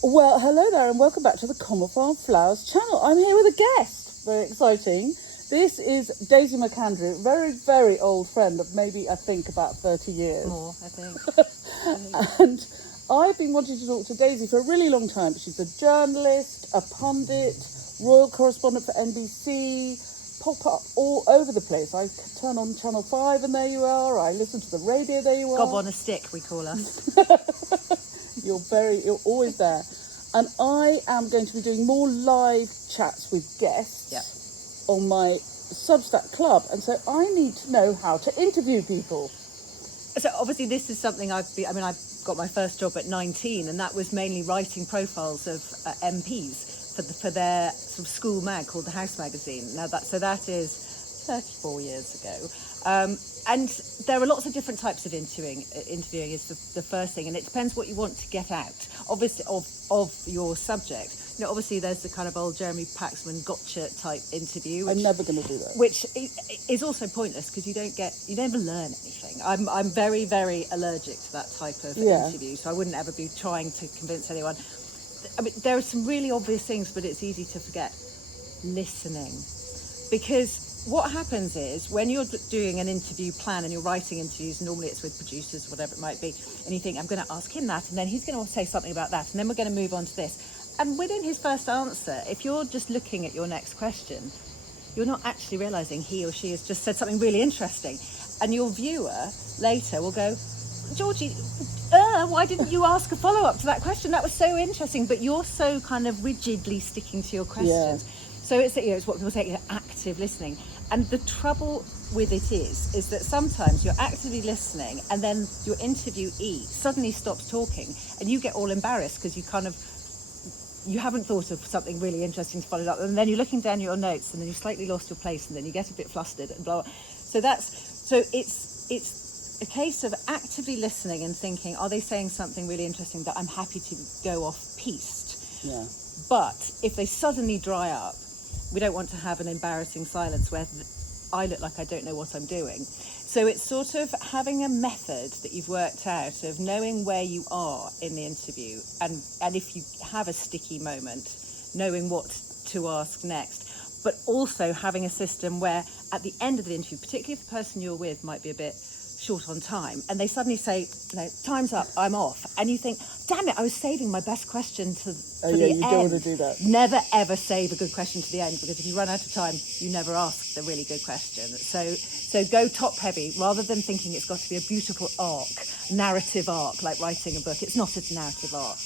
Well, hello there and welcome back to the Common Farm Flowers channel. I'm here with a guest. Very exciting. This is Daisy McAndrew, very, very old friend of maybe, I think, about 30 years. More, I think. And I've been wanting to talk to Daisy for a really long time. She's a journalist, a pundit, royal correspondent for NBC, pop up all over the place. I turn on Channel 5 and there you are. I listen to the radio, there you are. Gob on a stick, we call her. You're always there. And I am going to be doing more live chats with guests on my Substack club. And so I need to know how to interview people. So obviously this is something I got my first job at 19, and that was mainly writing profiles of MPs for their sort of school mag called the House Magazine. Now that is 34 years ago. And there are lots of different types of interviewing. Interviewing is the first thing, and it depends what you want to get out, obviously, of your subject. You know, obviously there's the kind of old Jeremy Paxman gotcha type interview. I'm never going to do that. Which is also pointless because you never learn anything. I'm very, very allergic to that type of interview, so I wouldn't ever be trying to convince anyone. I mean, there are some really obvious things, but it's easy to forget. Listening. Because what happens is when you're doing an interview plan and you're writing interviews, normally it's with producers or whatever it might be, and you think, I'm going to ask him that, and then he's going to say something about that, and then we're going to move on to this. And within his first answer, if you're just looking at your next question, you're not actually realising he or she has just said something really interesting. And your viewer later will go, Georgie, why didn't you ask a follow-up to that question? That was so interesting. But you're so kind of rigidly sticking to your questions. Yeah. So it's what people say, active listening. And the trouble with it is that sometimes you're actively listening and then your interviewee suddenly stops talking and you get all embarrassed because you haven't thought of something really interesting to follow up, and then you're looking down your notes and then you've slightly lost your place and then you get a bit flustered and blah, blah. So it's a case of actively listening and thinking, are they saying something really interesting that I'm happy to go off-piste? Yeah. But if they suddenly dry up, we don't want to have an embarrassing silence where I look like I don't know what I'm doing. So it's sort of having a method that you've worked out of knowing where you are in the interview, and if you have a sticky moment, knowing what to ask next, but also having a system where at the end of the interview, particularly if the person you're with might be a bit short on time, and they suddenly say, time's up, I'm off, and you think, damn it, I was saving my best question for the end. You don't want to do that. Never ever save a good question to the end, because if you run out of time, you never ask the really good question. So go top heavy, rather than thinking it's got to be a beautiful narrative arc, like writing a book. It's not a narrative arc.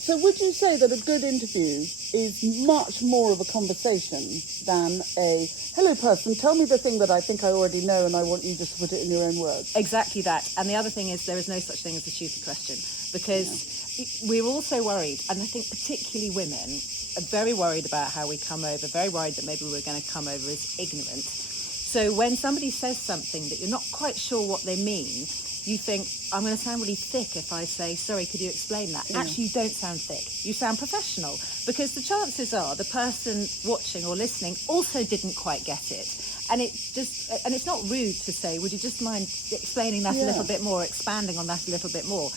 So would you say that a good interview is much more of a conversation than a, hello person, tell me the thing that I think I already know and I want you just to put it in your own words? Exactly that. And the other thing is there is no such thing as a stupid question, because we're also worried, and I think particularly women are very worried about how we come over, very worried that maybe we're going to come over as ignorant. So when somebody says something that you're not quite sure what they mean, you think, I'm going to sound really thick if I say, sorry, could you explain that? Yeah. Actually, you don't sound thick. You sound professional, because the chances are the person watching or listening also didn't quite get it. And it's not rude to say, would you just mind explaining that a little bit more, expanding on that a little bit more?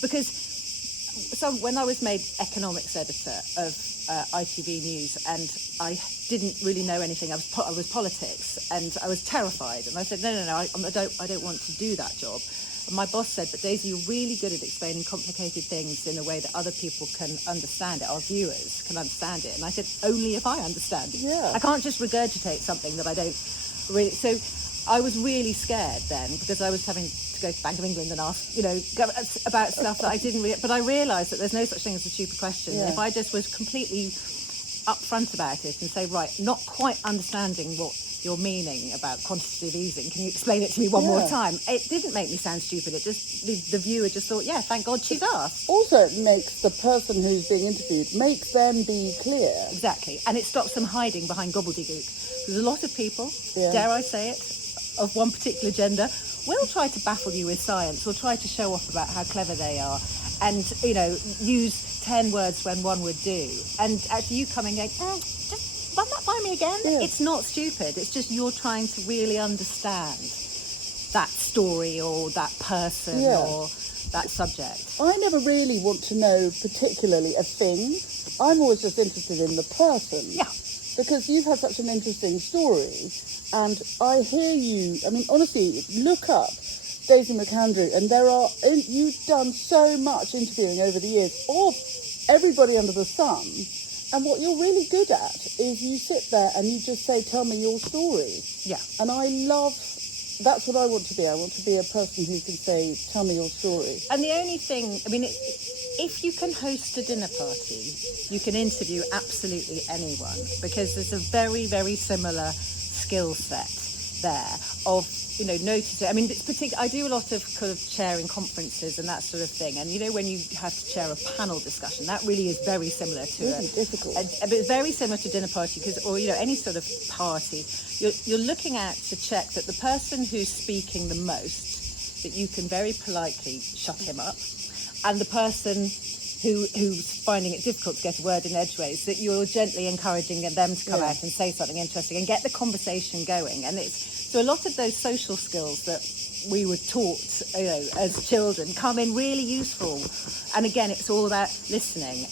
Because when I was made economics editor of ITV News, and I didn't really know anything. I was politics, and I was terrified. And I said, no, I don't want to do that job. And my boss said, but Daisy, you're really good at explaining complicated things in a way that other people can understand it, our viewers can understand it. And I said, only if I understand it. Yeah. I can't just regurgitate something that I don't really. So I was really scared then, because I was having to go to Bank of England and ask, about stuff that I didn't really. But I realised that there's no such thing as a stupid question. Yeah. And if I just was completely upfront about it and say, right, not quite understanding what you're meaning about quantitative easing, can you explain it to me one more time? It didn't make me sound stupid. It just, the viewer just thought, yeah, thank God she's asked. Also, it makes the person who's being interviewed, makes them be clear. Exactly. And it stops them hiding behind gobbledygook. There's a lot of people, dare I say it, of one particular gender, will try to baffle you with science or try to show off about how clever they are, and, use 10 words when one would do. And actually you coming going, just run that by me again. Yeah. It's not stupid. It's just you're trying to really understand that story or that person or that subject. I never really want to know particularly a thing. I'm always just interested in the person. Yeah. Because you've had such an interesting story, and I hear you. I mean, honestly, look up Daisy McAndrew, and you've done so much interviewing over the years of everybody under the sun, and what you're really good at is you sit there and you just say, tell me your story. Yeah. And that's what I want to be. I want to be a person who can say, tell me your story. And the only thing, I mean, if you can host a dinner party, you can interview absolutely anyone, because there's a very, very similar skill set there of, noticing. I mean, it's I do a lot of kind of chairing conferences and that sort of thing. And, when you have to chair a panel discussion, that really is very similar to really difficult. But it's very similar to dinner party, or any sort of party. You're looking at to check that the person who's speaking the most, that you can very politely shut him up, and the person who's finding it difficult to get a word in edgeways, that you're gently encouraging them to come out and say something interesting and get the conversation going. And so a lot of those social skills that we were taught, as children, come in really useful. And again, it's all about listening.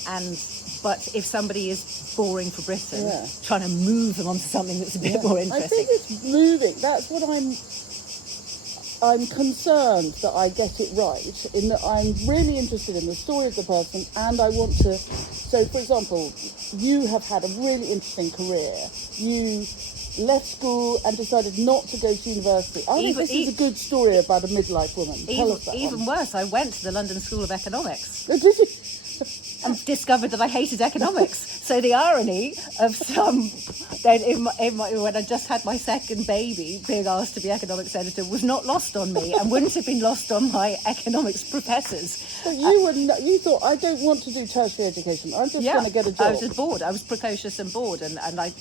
But if somebody is boring for Britain, trying to move them onto something that's a bit more interesting. I think it's moving. That's what I'm concerned that I get it right, in that I'm really interested in the story of the person, and I want to. So, for example, you have had a really interesting career. You left school and decided not to go to university. I think this is a good story about a midlife woman. Tell us that Even worse, I went to the London School of Economics. Did you? And discovered that I hated economics. So the irony of then when I just had my second baby, being asked to be economics editor was not lost on me, and wouldn't have been lost on my economics professors. But you thought, I don't want to do tertiary education. I'm just going to get a job. I was just bored. I was precocious and bored, and I'd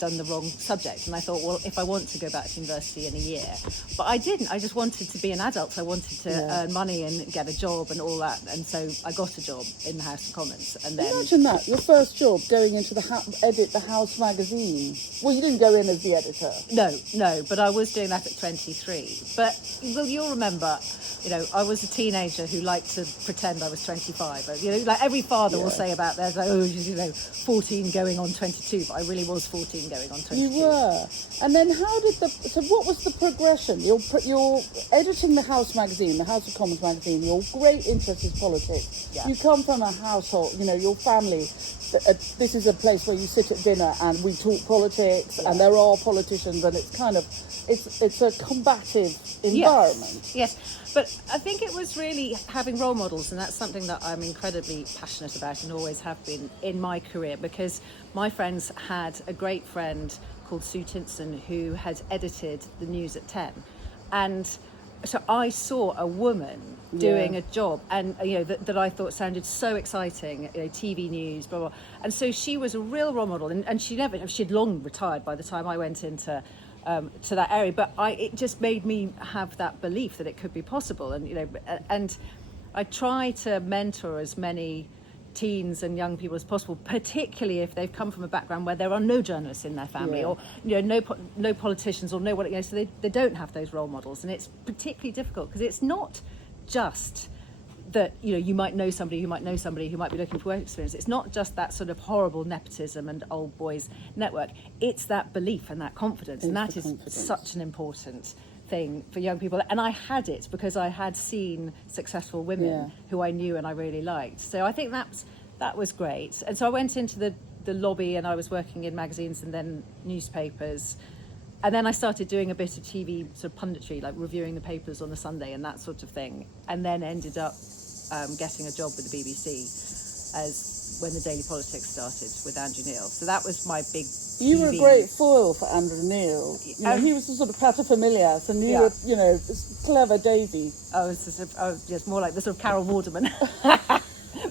done the wrong subject. And I thought, well, if I want to go back to university in a year, but I didn't. I just wanted to be an adult. I wanted to earn money and get a job and all that. And so I got a job in the House of Commons. And then imagine that, your first job, going into edit the House magazine. Well, you didn't go in as the editor. No, but I was doing that at 23. But you'll remember, I was a teenager who liked to pretend I was 25. Like every father will say about theirs, like, 14 going on 22, but I really was 14 going on 22. You were. And then so what was the progression? You're editing the House magazine, the House of Commons magazine, your great interest is politics. Yeah. You come from a household, your family, this is a place where you sit at dinner and we talk politics, and there are politicians, and it's kind of, it's a combative environment. Yes, but I think it was really having role models, and that's something that I'm incredibly passionate about and always have been in my career, because my friends had a great friend called Sue Tinson who had edited the News at 10, and so I saw a woman doing a job, and that I thought sounded so exciting, TV news, blah blah. And so she was a real role model, and she'd long retired by the time I went into to that area. But it just made me have that belief that it could be possible, and I try to mentor as many teens and young people as possible, particularly if they've come from a background where there are no journalists in their family, or no politicians, or no what, so they don't have those role models. And it's particularly difficult because it's not just that you might know somebody who might know somebody who might be looking for work experience. It's not just that sort of horrible nepotism and old boys network. It's that belief and that confidence, and that is such an important thing for young people. And I had it because I had seen successful women who I knew and I really liked. So I think that was great. And so I went into the lobby, and I was working in magazines and then newspapers. And then I started doing a bit of TV sort of punditry, like reviewing the papers on the Sunday and that sort of thing. And then ended up getting a job with the BBC when the Daily Politics started with Andrew Neil. So that was my big You were a great foil for Andrew Neil. He was the sort of paterfamilias, and you were, clever Daisy. I was just more like the sort of Carol Vorderman,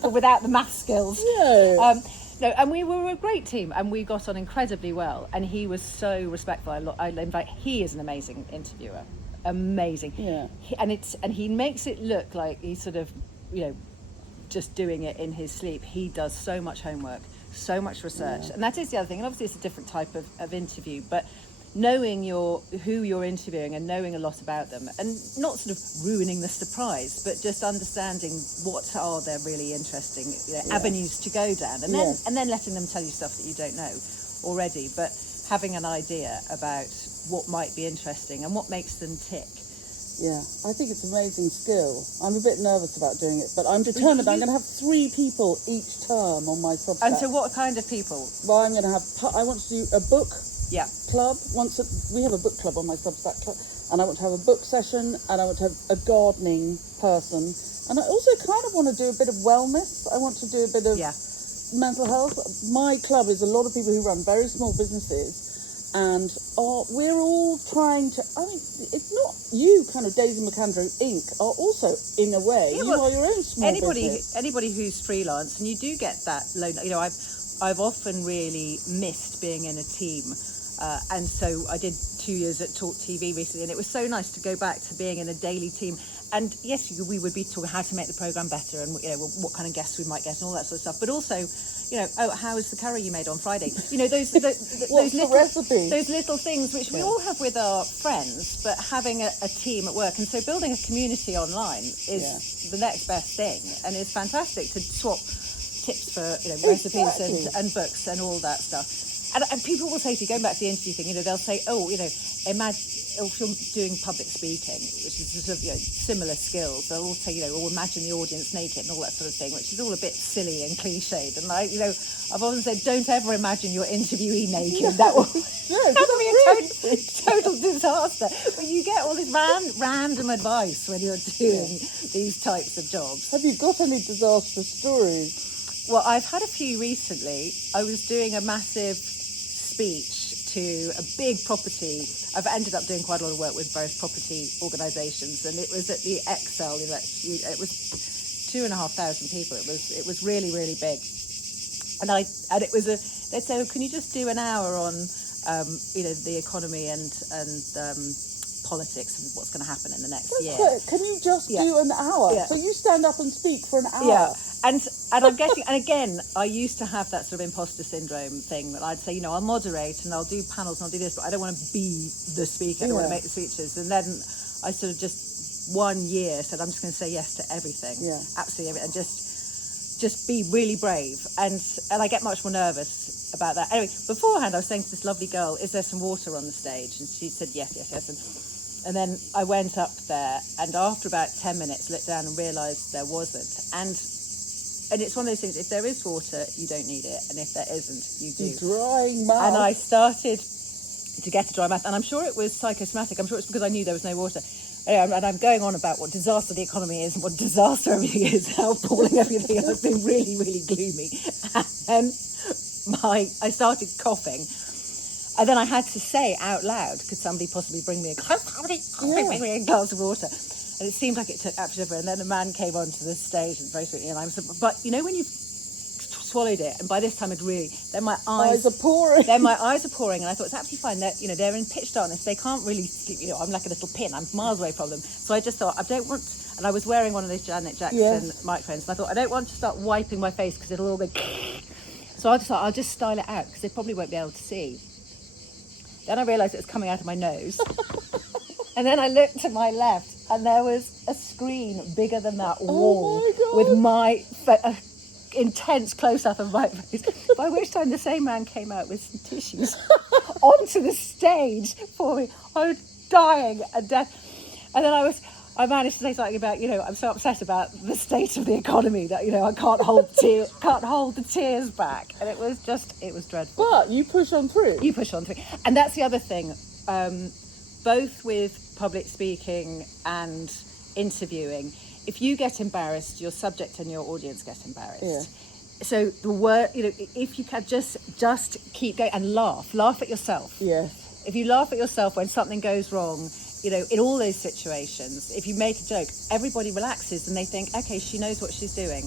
but without the math skills. Yeah. No, and we were a great team, and we got on incredibly well. And he was so respectful. He is an amazing interviewer, amazing. Yeah. And he makes it look like he's sort of, just doing it in his sleep. He does so much homework, so much research, and that is the other thing. And obviously, it's a different type of interview, but knowing who you're interviewing and knowing a lot about them, and not sort of ruining the surprise, but just understanding what are their really interesting avenues to go down, and then letting them tell you stuff that you don't know already, but having an idea about what might be interesting and what makes them tick. Yeah, I think it's an amazing skill. I'm a bit nervous about doing it, but I'm determined. I'm going to have 3 people each term on my Substack. And so what kind of people? Well, I want to do a book club. We have a book club on my Substack club, and I want to have a book session, and I want to have a gardening person. And I also kind of want to do a bit of wellness. I want to do a bit of mental health. My club is a lot of people who run very small businesses, and we're all trying to, I mean, it's not you, kind of Daisy McAndrew Inc. are also, in a way, you are your own small business. Anybody who's freelance, and you do get that low, I've often really missed being in a team. And so I did 2 years at Talk TV recently, and it was so nice to go back to being in a daily team. And yes, we would be talking how to make the programme better, and what kind of guests we might get, and all that sort of stuff. But also, how is the curry you made on Friday? Those little things which we all have with our friends, but having a team at work, and so building a community online is the next best thing, and it's fantastic to swap tips for recipes and books and all that stuff. And people will say to you, going back to the interview thing, they'll say, imagine if you're doing public speaking, which is sort of similar skills, they'll all say, or imagine the audience naked and all that sort of thing, which is all a bit silly and cliched. And I've often said, don't ever imagine your interviewee naked. That will be a total disaster. But you get all this random advice when you're doing these types of jobs. Have you got any disastrous stories? Well, I've had a few recently. I was doing a massive speech to a big property. I've ended up doing quite a lot of work with various property organisations, and it was at the Excel. It was 2,500 people. It was really, really big, and it was they'd say, can you just do an hour on the economy and politics and what's going to happen in the next year. Can you just do an hour? Yeah. So you stand up and speak for an hour. Yeah. And I'm getting, and again, I used to have that sort of imposter syndrome thing that I'd say, I'll moderate and I'll do panels and I'll do this, but I don't want to be the speaker. I don't want to make the speeches. And then I sort of just 1 year said, I'm just going to say yes to everything. Yeah. Absolutely everything. And just be really brave. And I get much more nervous about that. Anyway, beforehand, I was saying to this lovely girl, is there some water on the stage? And she said, yes. And then I went up there, and after about 10 minutes, looked down and realised there wasn't. And it's one of those things, if there is water, you don't need it. And if there isn't, you do. Drying mouth. And I started to get a dry mouth. And I'm sure it was psychosomatic. I'm sure it's because I knew there was no water. Anyway, and I'm going on about what disaster the economy is and what disaster everything is, how appalling everything is. I've been really, really gloomy. And I started coughing. And then I had to say out loud, could somebody possibly bring me a glass of water? And it seemed like it took absolutely forever. And then a man came onto the stage and very sweetly, and I said, but when you've swallowed it, and by this time then my eyes are pouring. Then my eyes are pouring, and I thought it's absolutely fine. They're in pitch darkness. They can't really sleep. I'm like a little pin. I'm miles away from them. So I just thought, I don't want. And I was wearing one of those Janet Jackson microphones, and I thought, I don't want to start wiping my face because it'll all go. So I just thought, I'll just style it out because they probably won't be able to see. Then I realised it was coming out of my nose. And then I looked to my left, and there was a screen bigger than that wall with my intense close-up of my face. By which time the same man came out with some tissues onto the stage for me. I was dying at death. And then I managed to say something about, I'm so upset about the state of the economy that, I can't hold the tears back. And it was dreadful. But you push on through. And that's the other thing. Both with public speaking and interviewing, if you get embarrassed, your subject and your audience get embarrassed. Yeah. So the word, if you can just keep going and laugh at yourself. Yes. If you laugh at yourself when something goes wrong, in all those situations, if you make a joke, everybody relaxes and they think, okay, she knows what she's doing.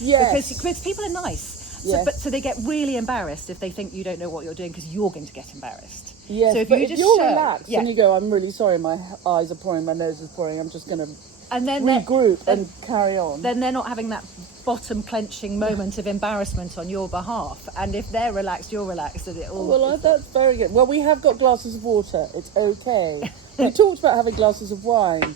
Yes. Because people are nice. Yes. So they get really embarrassed if they think you don't know what you're doing because you're going to get embarrassed. Yes, so if you're relaxed and you go, I'm really sorry, my eyes are pouring, my nose is pouring, I'm just going to regroup and carry on. Then they're not having that bottom clenching moment of embarrassment on your behalf. And if they're relaxed, you're relaxed, and it all. Well, that's very good. Well, we have got glasses of water. It's okay. We talked about having glasses of wine.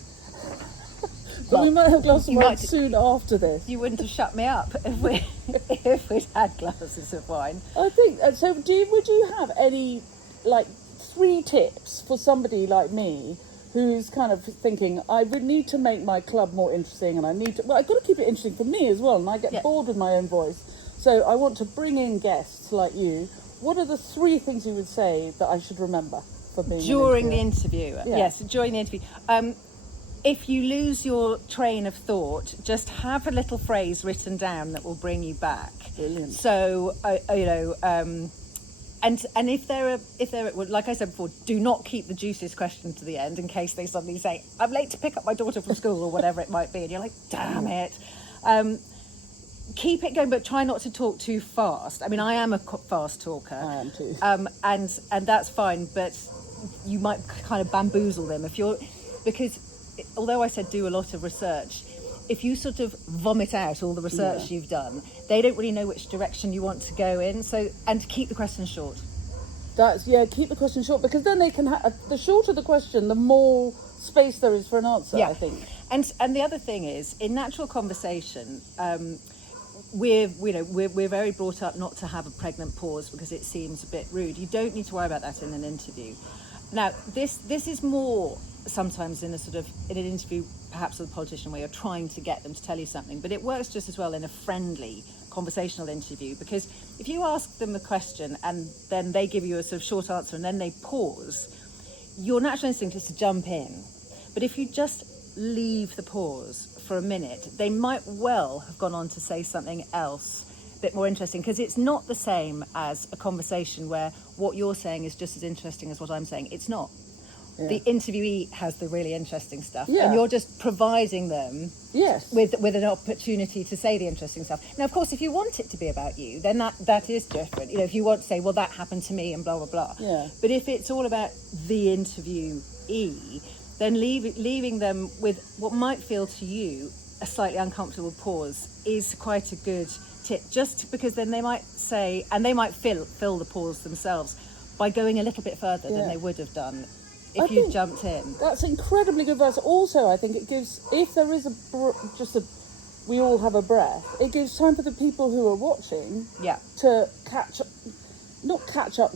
But we might have glasses of wine soon after this. You wouldn't have shut me up if we'd had glasses of wine. I think so. Would you have any 3 tips for somebody like me who's kind of thinking, I would need to make my club more interesting, and I've got to keep it interesting for me as well, and I get bored with my own voice. So I want to bring in guests like you. What are the 3 things you would say that I should remember for being during the interview? Yeah. Yes, during the interview. If you lose your train of thought, just have a little phrase written down that will bring you back. Brilliant. So, and if they're like I said before, do not keep the juiciest question to the end in case they suddenly say, I'm late to pick up my daughter from school, or whatever it might be, and you're like, damn it. Keep it going, but try not to talk too fast. I mean, I am a fast talker. I am too. And that's fine, but you might kind of bamboozle them because although I said do a lot of research, if you sort of vomit out all the research you've done, they don't really know which direction you want to go in. So, and keep the question short. Keep the question short, because then they can the shorter the question, the more space there is for an answer, I think. And the other thing is, in natural conversation, we're very brought up not to have a pregnant pause because it seems a bit rude. You don't need to worry about that in an interview. Now, this is more sometimes in an interview, perhaps with a politician, where you're trying to get them to tell you something, but it works just as well in a friendly conversational interview, because if you ask them a question and then they give you a sort of short answer and then they pause, your natural instinct is to jump in. But if you just leave the pause for a minute, they might well have gone on to say something else a bit more interesting, because it's not the same as a conversation where what you're saying is just as interesting as what I'm saying. It's not. Yeah. The interviewee has the really interesting stuff, and you're just providing them with an opportunity to say the interesting stuff. Now, of course, if you want it to be about you, then that is different. You know, if you want to say, well, that happened to me and blah, blah, blah. Yeah. But if it's all about the interviewee, then leaving them with what might feel to you a slightly uncomfortable pause is quite a good tip, just because then they might say, and they might fill the pause themselves by going a little bit further than they would have done if you jumped in. That's incredibly good advice. Also, I think it gives, if there is we all have a breath, it gives time for the people who are watching to not catch up,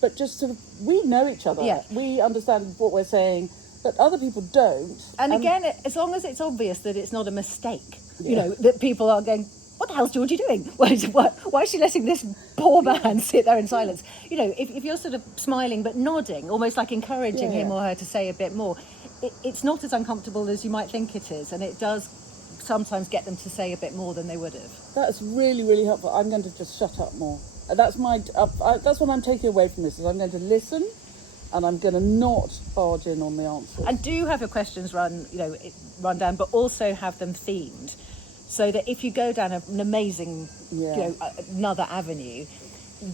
but just sort of, we know each other. Yeah. We understand what we're saying, but other people don't. And again, as long as it's obvious that it's not a mistake, you know, that people are going, what the hell's Georgie doing? Why is she letting this poor man sit there in silence? You know, if you're sort of smiling but nodding, almost like encouraging him or her to say a bit more, it's not as uncomfortable as you might think it is, and it does sometimes get them to say a bit more than they would have. That's really, really helpful. I'm going to just shut up more. That's what I'm taking away from this, is I'm going to listen, and I'm going to not barge in on the answers. And do have your questions run down, but also have them themed, so that if you go down an amazing, another avenue,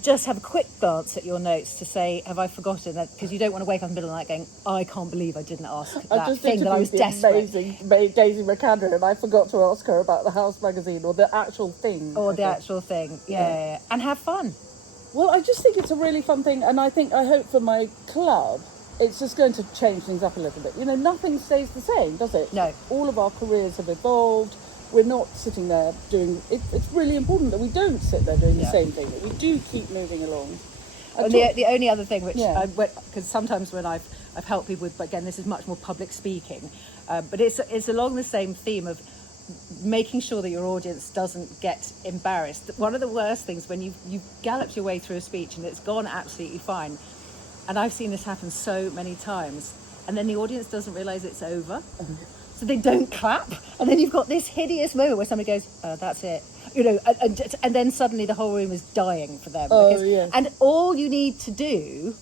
just have a quick glance at your notes to say, have I forgotten that? Because you don't want to wake up in the middle of the night going, I can't believe I didn't ask that thing that I was desperate. Amazing Daisy McAndrew, and I forgot to ask her about the House magazine, or the actual thing. Actual thing, yeah. And have fun. Well, I just think it's a really fun thing, and I hope for my club, it's just going to change things up a little bit. You know, nothing stays the same, does it? No. All of our careers have evolved. We're not sitting there doing... It's really important that we don't sit there doing the same thing, that we do keep moving along. And the only other thing, which because sometimes when I've helped people with, but again, this is much more public speaking, but it's along the same theme of making sure that your audience doesn't get embarrassed. One of the worst things, when you've galloped your way through a speech and it's gone absolutely fine, and I've seen this happen so many times, and then the audience doesn't realise it's over. So they don't clap, and then you've got this hideous moment where somebody goes, that's it. You know, and then suddenly the whole room is dying for them. And all you need to do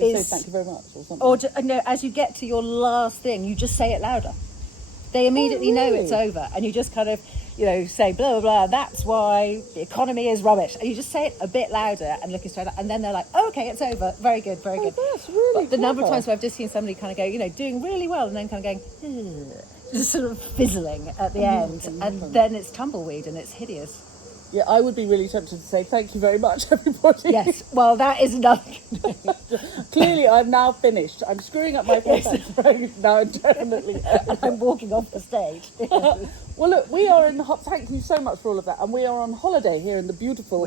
is say thank you very much or something. Or as you get to your last thing, you just say it louder. They immediately know it's over, and you just kind of, say blah, blah, blah, that's why the economy is rubbish. And you just say it a bit louder and looking straight up, and then they're like, oh, okay, it's over. Very good, very good. That's really But the number of times where I've just seen somebody kind of go, doing really well, and then kind of going, sort of fizzling at the end, and then it's tumbleweed and it's hideous. Yeah, I would be really tempted to say thank you very much, everybody. Yes, well, that is nothing. Clearly, I'm now finished. I'm screwing up my face now, definitely. And I'm walking off the stage. Well, look, we are thank you so much for all of that. And we are on holiday here in the beautiful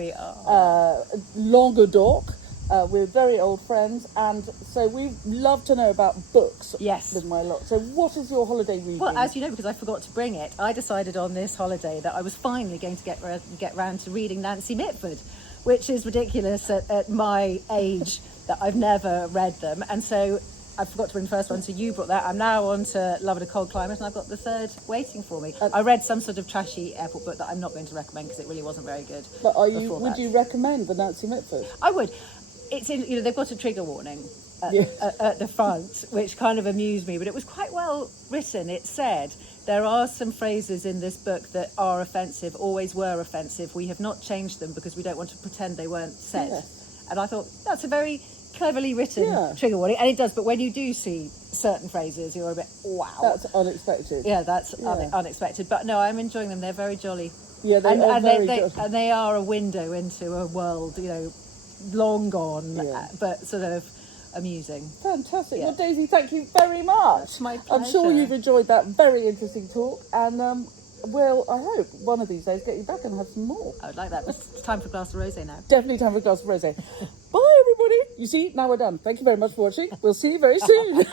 Languedoc. We're very old friends, and so we love to know about books. Yes. With my lot. So what is your holiday reading? Well, as you know, because I forgot to bring it, I decided on this holiday that I was finally going to get round to reading Nancy Mitford, which is ridiculous at my age that I've never read them. And so I forgot to bring the first one, so you brought that. I'm now on to Love in a Cold Climate, and I've got the third waiting for me. I read some sort of trashy airport book that I'm not going to recommend because it really wasn't very good. But would you recommend the Nancy Mitford? I would. It's in, they've got a trigger warning at the front, which kind of amused me, but it was quite well written. It said, there are some phrases in this book that are offensive, always were offensive. We have not changed them because we don't want to pretend they weren't said. Yes. And I thought, that's a very cleverly written trigger warning. And it does, but when you do see certain phrases, you're a bit, wow. That's unexpected. Yeah, that's unexpected. But no, I'm enjoying them. They're very jolly. Yeah, they are very jolly. And they are a window into a world, long gone, but sort of amusing. Fantastic. Well, Daisy, thank you very much. It's my pleasure. I'm sure you've enjoyed that very interesting talk, and well, I hope one of these days get you back and have some more. I would like that. It's time for a glass of rosé now. Definitely time for a glass of rosé. Bye, everybody. You see, now we're done. Thank you very much for watching. We'll see you very soon.